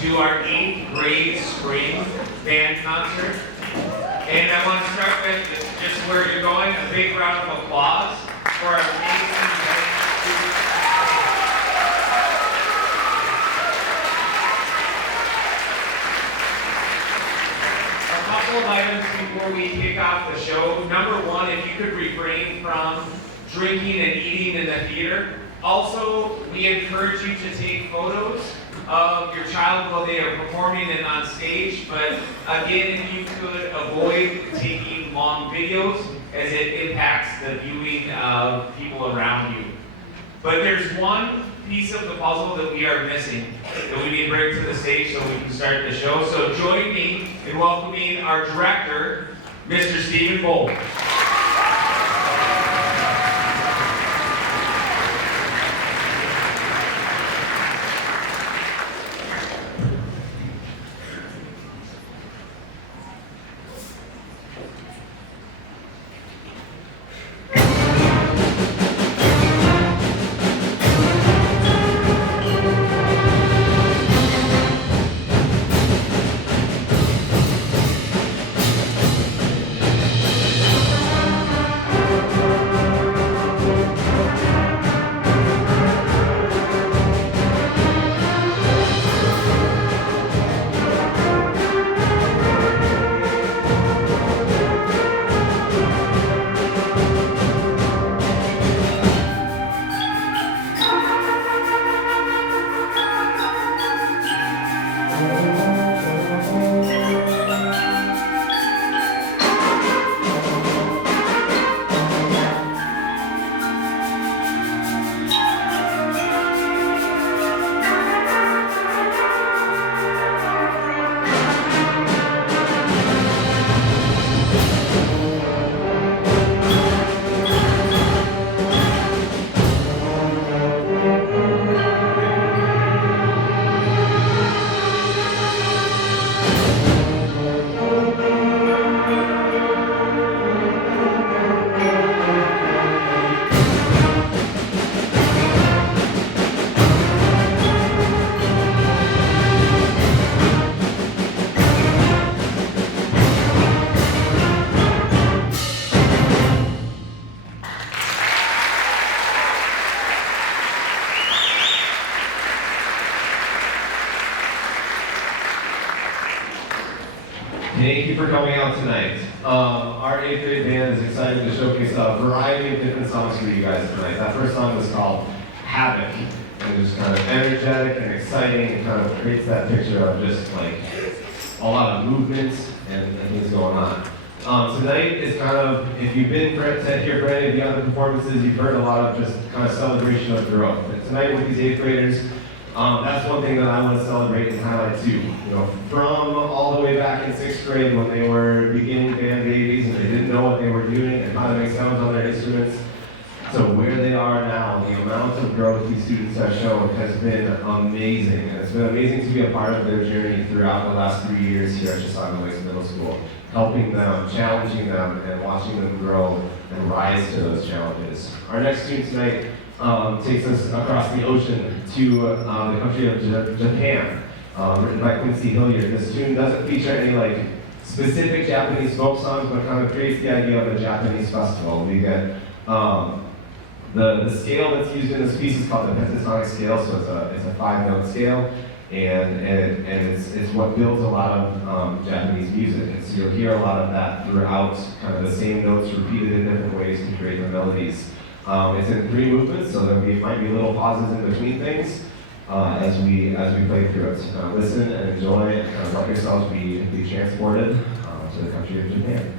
to our 8th grade spring band concert. And I want to start with just where you're going, a big round of applause for our amazing band students. A couple of items before we kick off the show. Number one, if you could refrain from drinking and eating in the theater. Also, we encourage you to take photos of your child while they are performing and on stage, but again, if you could avoid taking long videos as it impacts the viewing of people around you. But there's one piece of the puzzle that we are missing that we need to bring to the stage so we can start the show. So join me in welcoming our director, Mr. Stephen Bold. Thank you for coming out tonight. Our 8th grade band is excited to showcase a variety of different songs for you guys tonight. That first song was called Havoc, and it's kind of energetic and exciting and kind of creates that picture of just like a lot of movement and things going on. Tonight is kind of, if you've been here for any of the other performances, you've heard a lot of just kind of celebration of growth. And tonight with these 8th graders, that's one thing that I want to celebrate and highlight too. You know, from all the way back in 6th grade when they were beginning band babies and they didn't know what they were doing and how to make sounds on their instruments, to where they are now, the amount of growth these students have shown has been amazing. And it's been amazing to be a part of their journey throughout the last 3 years here at Chisago Lakes Middle School, helping them, challenging them, and watching them grow and rise to those challenges. Our next tune tonight takes us across the ocean to the country of Japan, written by Quincy Hilliard. This tune doesn't feature any like specific Japanese folk songs, but kind of creates the idea of a Japanese festival. We get the scale that's used in this piece is called the pentatonic scale, so it's a 5-note scale, and it's what builds a lot of Japanese music. And so you'll hear a lot of that throughout, kind of the same notes repeated in different ways to create the melodies. It's in 3 movements, so there might be little pauses in between things as we play through it. Listen and enjoy, and kind of let yourselves be transported to the country of Japan.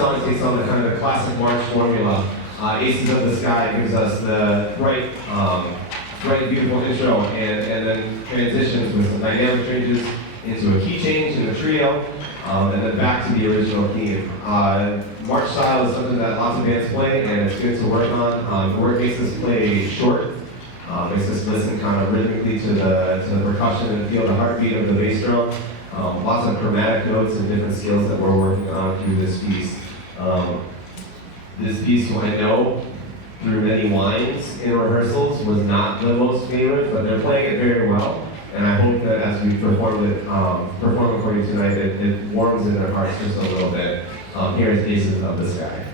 song takes on the kind of the classic march formula. Aces of the Sky gives us the bright, beautiful intro, and then transitions with some dynamic changes into a key change in the trio, and then back to the original theme. March style is something that lots of bands play, and it's good to work on. The work bases play short. Makes us listen kind of rhythmically to the percussion and feel the heartbeat of the bass drum. Lots of chromatic notes and different skills that we're working on through this piece. This piece, I know, through many wines in rehearsals, was not the most favorite, but they're playing it very well. And I hope that as we perform according to tonight, it warms in their hearts just a little bit. Here's Aces of the Sky.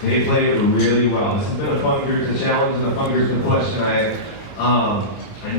They played really well. This has been a fun group to challenge and a fun group to push tonight. I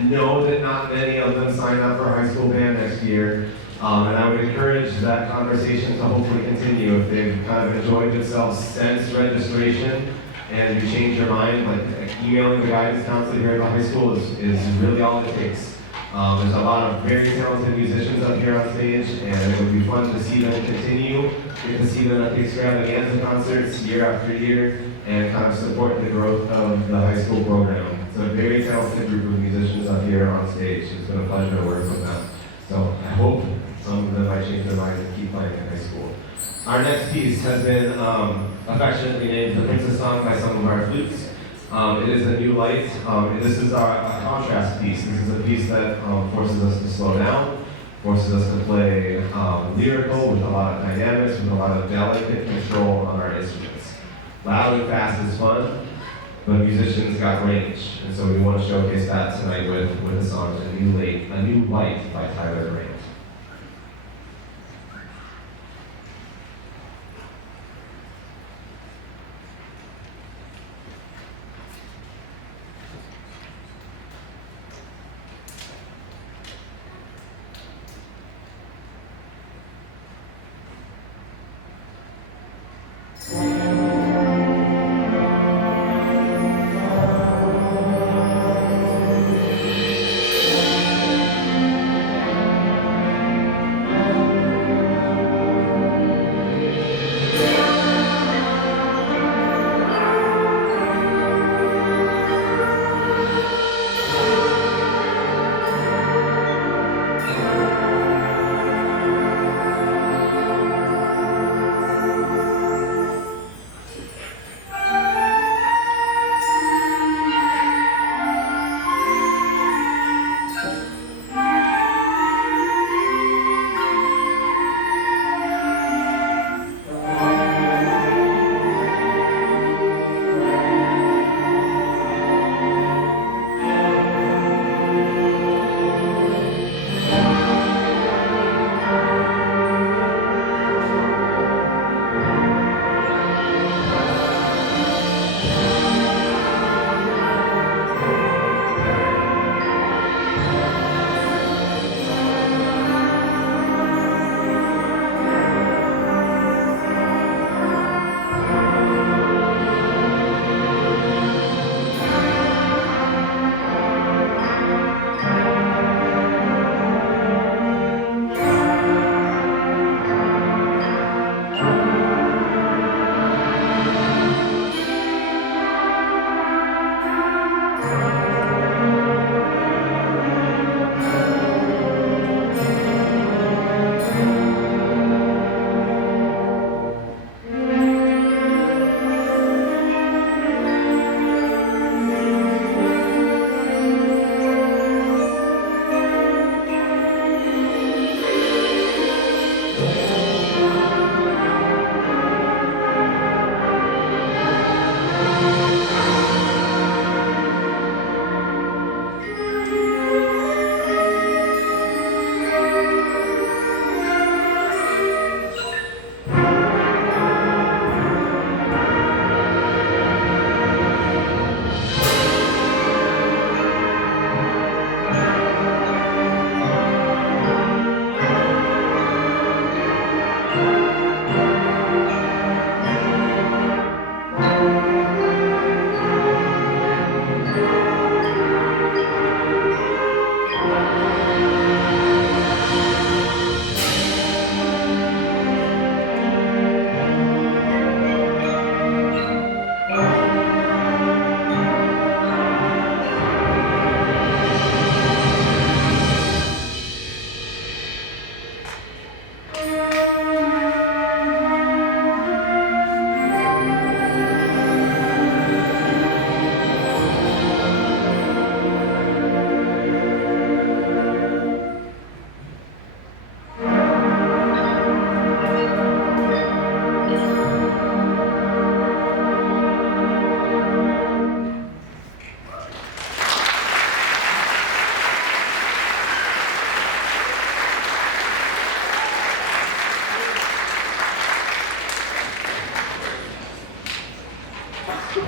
know that not many of them signed up for a high school band next year, and I would encourage that conversation to hopefully continue. If they've kind of enjoyed themselves since registration and you change your mind, like emailing the guidance counselor here at the high school is really all it takes. There's a lot of very talented musicians up here on stage, and it would be fun to see them continue, get to see them at the extravaganza concerts year after year, and kind of support the growth of the high school program. It's a very talented group of musicians up here on stage. It's been a pleasure to work with them. So I hope some of them might change their minds and keep playing in high school. Our next piece has been affectionately named the Princess Song by some of our flutes. It is a new light. This is a contrast piece. This is a piece that forces us to slow down, forces us to play lyrical with a lot of dynamics, with a lot of delicate control on our instruments. Loud and fast is fun, but musicians got range, and so we want to showcase that tonight with the song "A New Light" by Tyler Grant.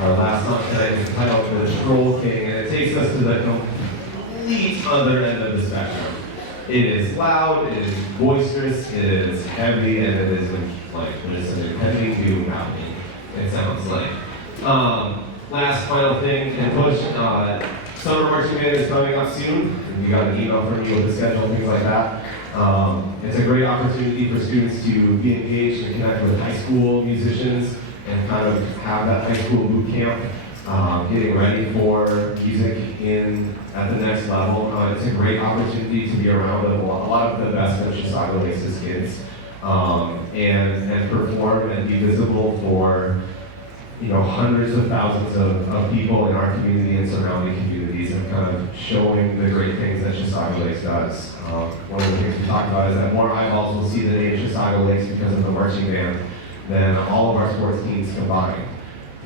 Our last song tonight is titled The Troll King, and it takes us to the complete other end of the spectrum. It is loud, it is boisterous, it is heavy, and it is like there's an impending doom happening, it sounds like. Last final thing, and push, summer marching band is coming up soon. We got an email from you with the schedule, things like that. It's a great opportunity for students to be engaged and connect with high school musicians and kind of have that high school boot camp, getting ready for music at the next level. It's a great opportunity to be around a lot of the best of Chisago Laces kids and perform and be visible for hundreds of thousands of people in our community and surrounding communities, and kind of showing the great things that Chisago Lakes does. One of the things we talked about is that more eyeballs will see the name Chisago Lakes because of the marching band than all of our sports teams combined.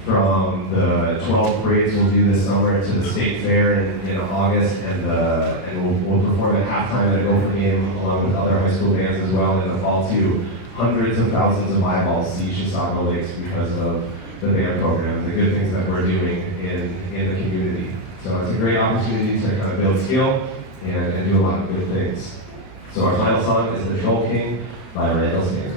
From the 12 parades we'll do this summer to the state fair in August, and we'll perform at halftime at a Gopher game along with other high school bands as well in the fall too. Hundreds of thousands of eyeballs see Chisago Lakes because of the band program, the good things that we're doing in the community. So it's a great opportunity to kind of build skill and do a lot of good things. So our final song is The Troll King by Randall Stanbridge.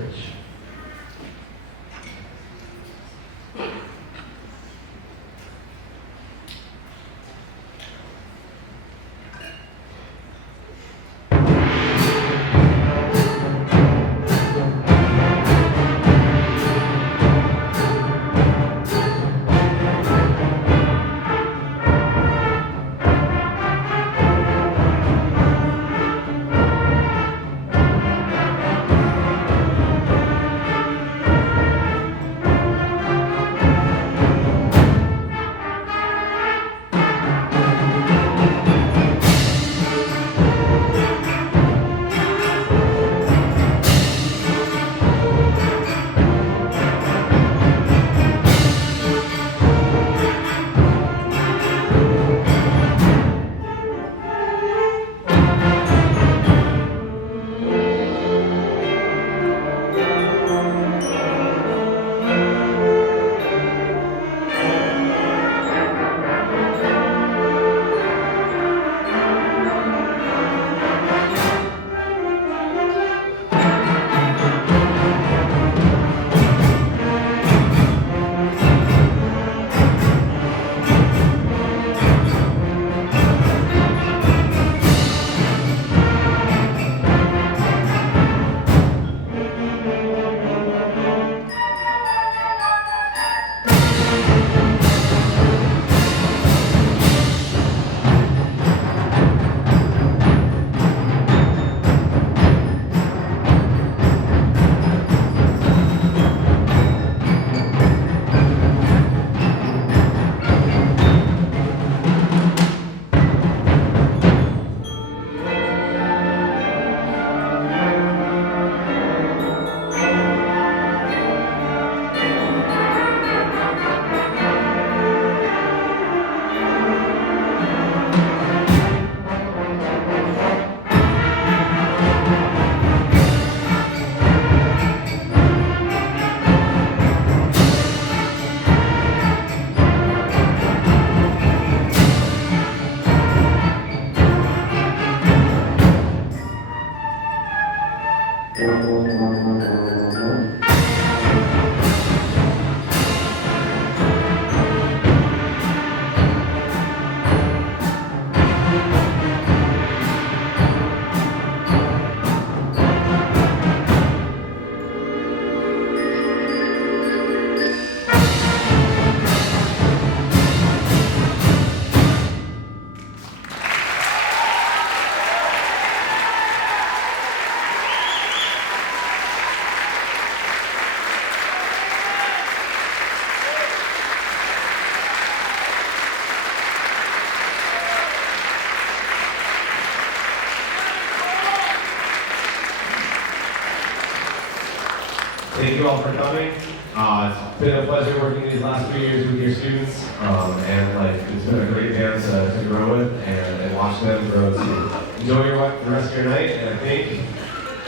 all for coming. It's been a pleasure working these last 3 years with your students, and like it's been a great band to grow with and watch them grow too. Enjoy the rest of your night, and I think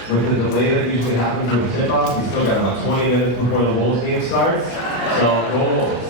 with the delay that usually happens with the tip-off, we still got about 20 minutes before the Wolves game starts. So go Wolves.